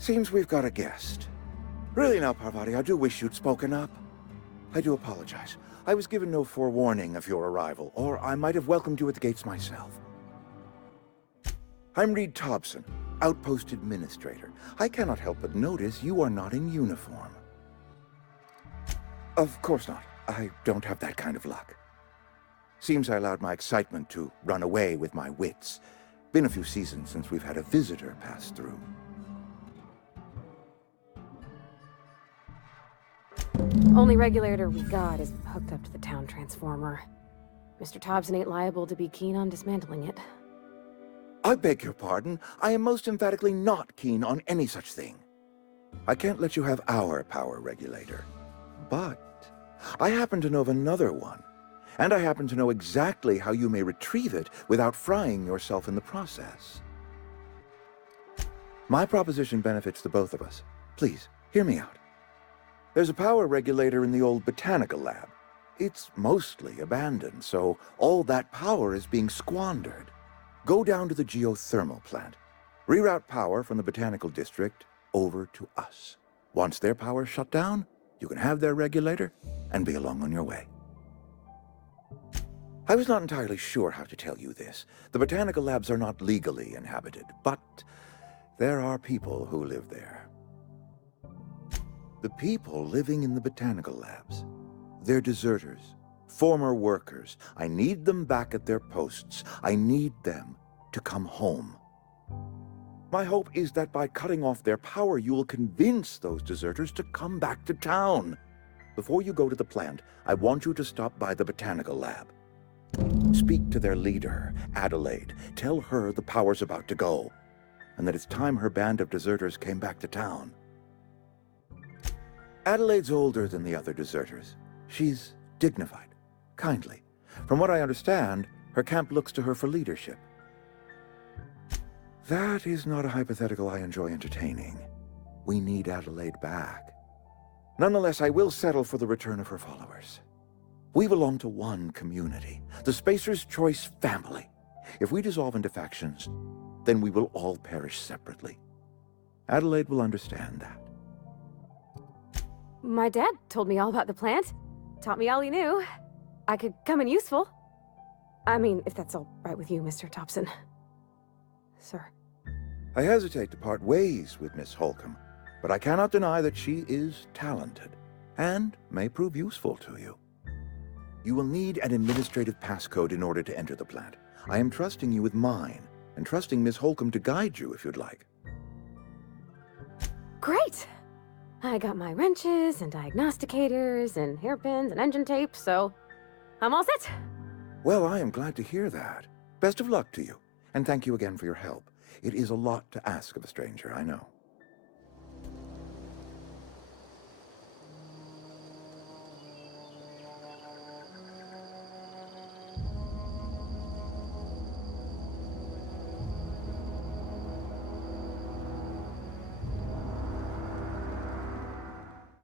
Seems we've got a guest. Really now, Parvati, I do wish you'd spoken up. I do apologize. I was given no forewarning of your arrival, or I might have welcomed you at the gates myself. I'm Reed Tobson, Outpost Administrator. I cannot help but notice you are not in uniform. Of course not. I don't have that kind of luck. Seems I allowed my excitement to run away with my wits. Been a few seasons since we've had a visitor pass through. Only regulator we got is hooked up to the town transformer. Mr. Tobson ain't liable to be keen on dismantling it. I beg your pardon. I am most emphatically not keen on any such thing. I can't let you have our power regulator. But I happen to know of another one. And I happen to know exactly how you may retrieve it without frying yourself in the process. My proposition benefits the both of us. Please, hear me out. There's a power regulator in the old botanical lab. It's mostly abandoned, so all that power is being squandered. Go down to the geothermal plant. Reroute power from the botanical district over to us. Once their power's shut down, you can have their regulator and be along on your way. I was not entirely sure how to tell you this. The botanical labs are not legally inhabited, but there are people who live there. The people living in the botanical labs, they're deserters, former workers. I need them back at their posts. I need them to come home. My hope is that by cutting off their power, you will convince those deserters to come back to town. Before you go to the plant, I want you to stop by the botanical lab. Speak to their leader, Adelaide. Tell her the power's about to go, and that it's time her band of deserters came back to town. Adelaide's older than the other deserters. She's dignified, kindly. From what I understand, her camp looks to her for leadership. That is not a hypothetical I enjoy entertaining. We need Adelaide back. Nonetheless, I will settle for the return of her followers. We belong to one community, the Spacer's Choice family. If we dissolve into factions, then we will all perish separately. Adelaide will understand that. My dad told me all about the plant. Taught me all he knew. I could come in useful. I mean, if that's all right with you, Mr. Tobson. Sir. I hesitate to part ways with Miss Holcomb, but I cannot deny that she is talented and may prove useful to you. You will need an administrative passcode in order to enter the plant. I am trusting you with mine, and trusting Miss Holcomb to guide you if you'd like. Great! I got my wrenches and diagnosticators and hairpins and engine tape, so I'm all set. Well, I am glad to hear that. Best of luck to you, and thank you again for your help. It is a lot to ask of a stranger, I know.